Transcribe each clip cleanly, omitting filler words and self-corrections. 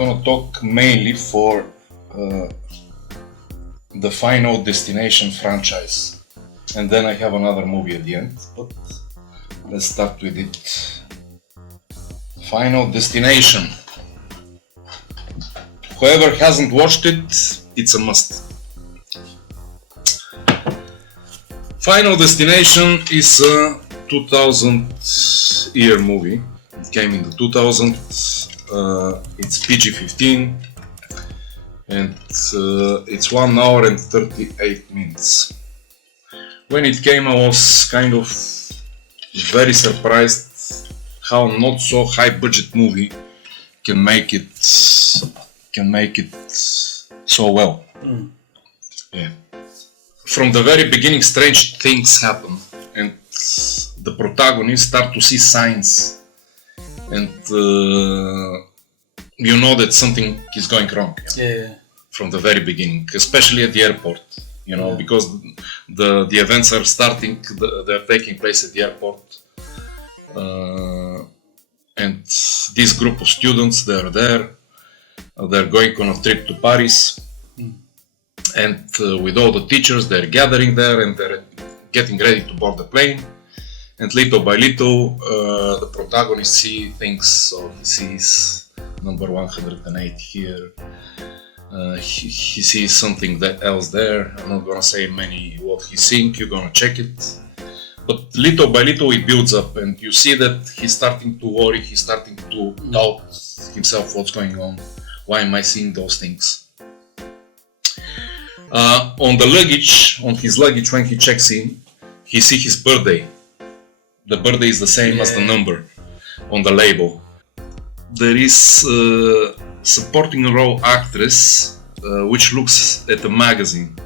gonna talk mainly for the Final Destination franchise, and then I have another movie at the end, but let's start with it. Final Destination. Whoever hasn't watched it, it's a must. Final Destination is a 2000 year movie. It came in the 2000s. It's PG-15 and it's 1 hour and 38 minutes. When it came, I was kind of very surprised how not so high budget movie can make it so well. Yeah. From the very beginning, strange things happen, and the protagonists start to see signs, and you know that something is going wrong. Yeah. From the very beginning, especially at the airport, you know, because the events are starting, they're taking place at the airport, and this group of students, they're there, they're going on a trip to Paris. And with all the teachers, they're gathering there and they're getting ready to board the plane. And little by little, the protagonist thinks, so he sees number 108 here. He sees something else there. I'm not gonna say what he's seeing, you're gonna check it. But little by little it builds up, and you see that he's starting to worry, he's starting to doubt himself, what's going on, why am I seeing those things? On his luggage, when he checks in, he sees his birthday. The birthday is the same as the number on the label. There is a supporting role actress which looks at the magazine,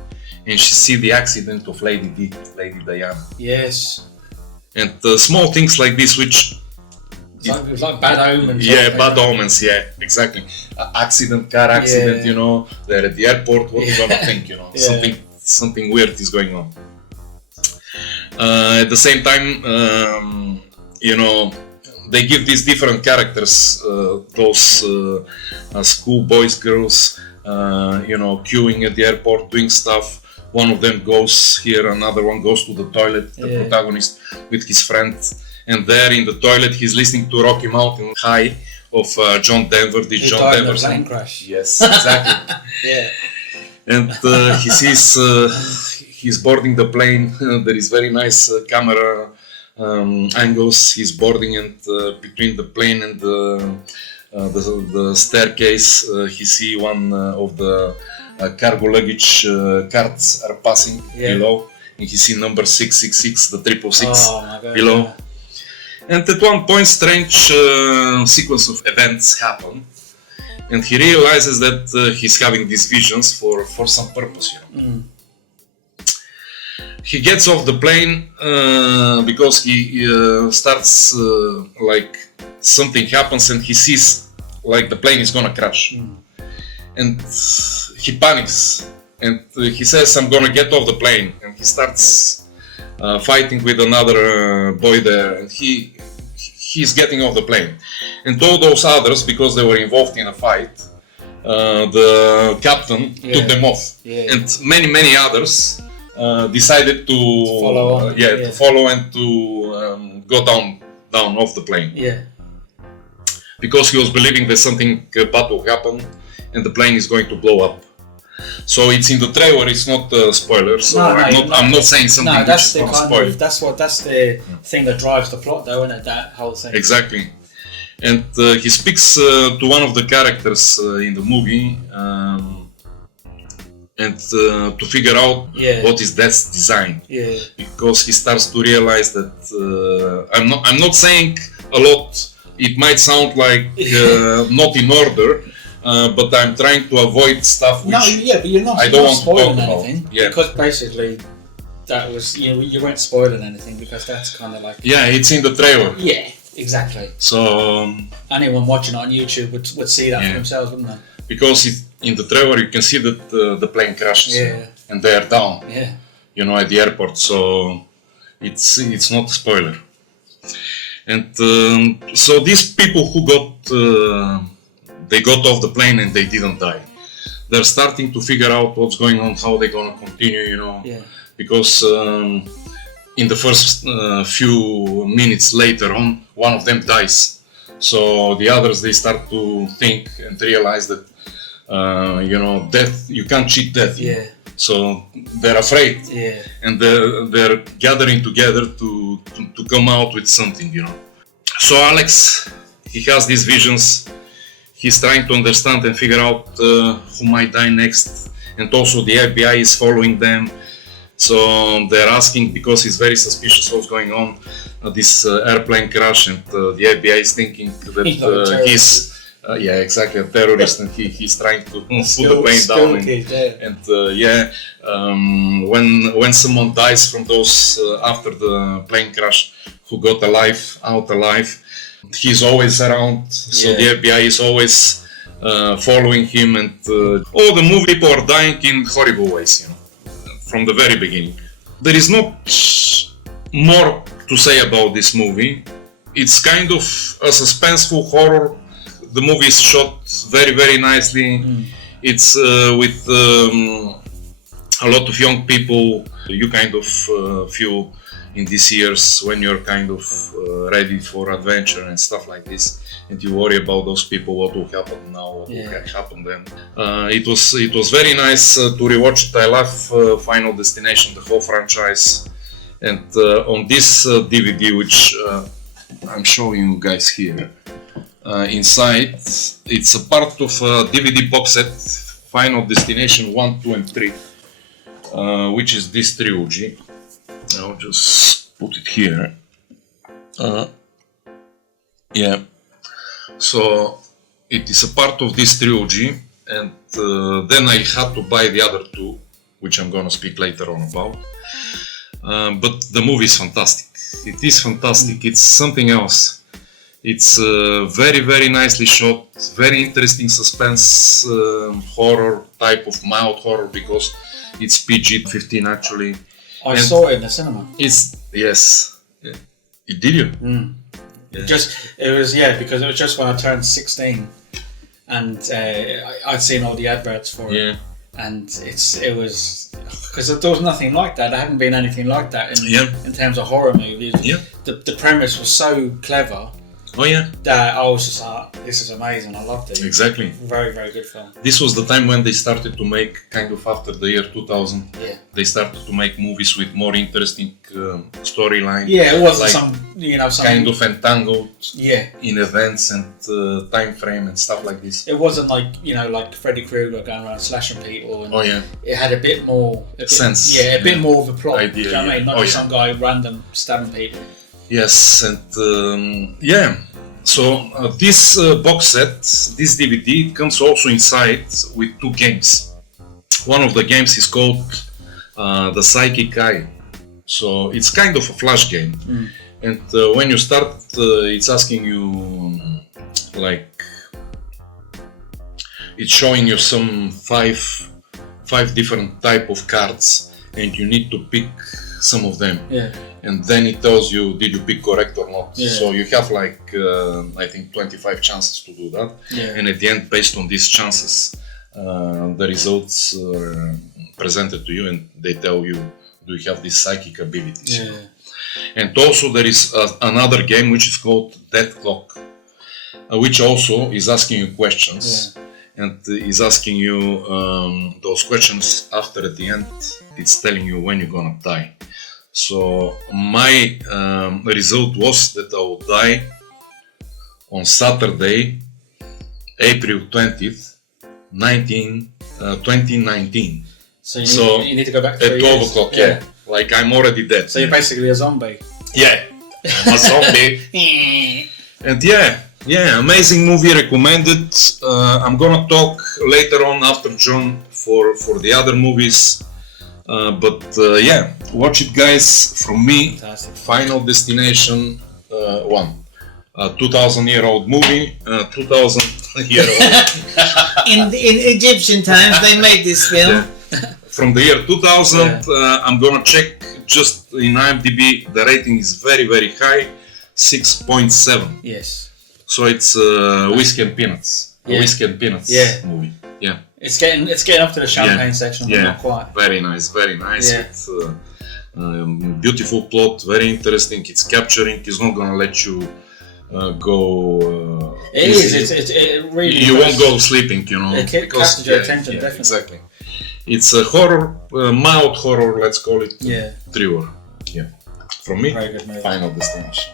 and she sees the accident of Lady Diana. Yes. And small things like this, which it's like bad omens. Yeah, bad omens. Yeah, exactly. Car accident. You know, they're at the airport. What are you gonna think? You know, something weird is going on. At the same time, you know, they give these different characters, those school boys, girls, you know, queuing at the airport, doing stuff. One of them goes here, another one goes to the toilet. The protagonist with his friend. And there in the toilet, he's listening to Rocky Mountain High of John Denver. He died in a plane crash. Yes, exactly. Yeah. And he sees he's boarding the plane. There is very nice camera angles. He's boarding, and between the plane and the staircase, he see one of the cargo luggage carts are passing below. And he see number 666, the 666 below. Yeah. And at one point, strange sequence of events happen, and he realizes that he's having these visions for some purpose, you know. He gets off the plane because he starts like something happens, and he sees like the plane is gonna crash, and he panics, and he says, "I'm gonna get off the plane," and he starts fighting with another boy there, and he's getting off the plane. And all those others, because they were involved in a fight, the captain took them off. And many others decided to follow and to go down off the plane. Because he was believing that something bad will happen and the plane is going to blow up. So it's in the trailer, it's not a spoiler, so I'm not saying something which is going to spoil. That's the thing that drives the plot though, isn't it? That whole thing. Exactly. And he speaks to one of the characters in the movie and to figure out what is Death's design. Because he starts to realize that I'm not saying a lot, it might sound like not in order, but I'm trying to avoid stuff which but you're not, I don't want spoiling to talk anything. about. Because basically that was, you weren't spoiling anything, because that's kind of like... Yeah, it's in the trailer. Yeah, exactly. So... anyone watching it on YouTube would see that for themselves, wouldn't they? Because in the trailer you can see that the plane crashes and they are down, you know, at the airport, so it's not a spoiler. And so these people who got they got off the plane and they didn't die. They're starting to figure out what's going on, how they're gonna continue, because in the first few minutes later on, one of them dies. So the others, they start to think and realize that, death, you can't cheat death. Yeah. So they're afraid. Yeah. And they're gathering together to come out with something, So Alex, he has these visions. He's trying to understand and figure out who might die next. And also the FBI is following them. So they're asking, because he's very suspicious what's going on, this airplane crash, and the FBI is thinking that he's exactly a terrorist, and he's trying to put the plane down. When someone dies from those after the plane crash, who got out alive, he's always around. So the FBI is always following him, and all the movie people are dying in horrible ways, from the very beginning. There is not more to say about this movie. It's kind of a suspenseful horror. The movie is shot very, very nicely. It's with a lot of young people. You kind of feel in these years when you're kind of ready for adventure and stuff like this, and you worry about those people, what will happen now, what will happen then. It was very nice to rewatch it. I love Final Destination, the whole franchise, and on this DVD, which I'm showing you guys here, inside, it's a part of a DVD box set, Final Destination 1, 2 and 3, which is this trilogy. I'll just put it here. So it is a part of this trilogy, and then I had to buy the other two, which I'm gonna speak later on about. But the movie is fantastic. It is fantastic. It's something else. It's very, very nicely shot, very interesting suspense horror, type of mild horror, because it's PG-15 actually. I saw it in the cinema. Yes. Did you? Because it was just when I turned 16, and I'd seen all the adverts for it, and it was because there was nothing like that. There hadn't been anything like that in terms of horror movies. The premise was so clever. That I was just like, this is amazing. I loved it. Exactly. Very, very good film. This was the time when they started to make, kind of after the year 2000, they started to make movies with more interesting storyline. It wasn't like some kind of entangled in events and time frame and stuff like this. It wasn't like Freddy Krueger going around slashing people. And it had a bit more sense. A bit more of a plot. Idea, do you know what I mean? Not just some guy random stabbing people. Yes, and so this box set, this DVD, comes also inside with two games. One of the games is called The Psychic Eye. So it's kind of a flash game. And when you start, it's asking you, it's showing you some five different type of cards, and you need to pick some of them. And then it tells you, did you pick correct or not. So you have I think 25 chances to do that. And at the end, based on these chances, the results are presented to you, and they tell you, do you have these psychic abilities. And also there is another game which is called Death Clock, which also is asking you questions. And is asking you those questions after, at the end, it's telling you when you're gonna die. So my result was that I will die on Saturday, April 20th, 2019. So you need to go back to at 12 o'clock, like I'm already dead. So you're basically a zombie. I'm a zombie. And amazing movie, recommended. I'm gonna talk later on after John for the other movies. But watch it, guys, from me. Fantastic. Final Destination 1. 2,000-year-old movie, 2,000-year-old. in Egyptian times, they made this film. From the year 2000, I'm gonna check just in IMDb. The rating is very, very high, 6.7. Yes. So it's whiskey and peanuts. a whiskey and peanuts movie. Yeah, it's getting up to the champagne section, but not quite. Very nice. Yeah. It's, beautiful plot, very interesting. It's capturing. It's not gonna let you go. It is. It really. You won't go sleeping, you know. It captures your attention, definitely. Exactly. It's a horror, mild horror, let's call it. Yeah. Thriller. Yeah. From me, Very good movie. Final Destination.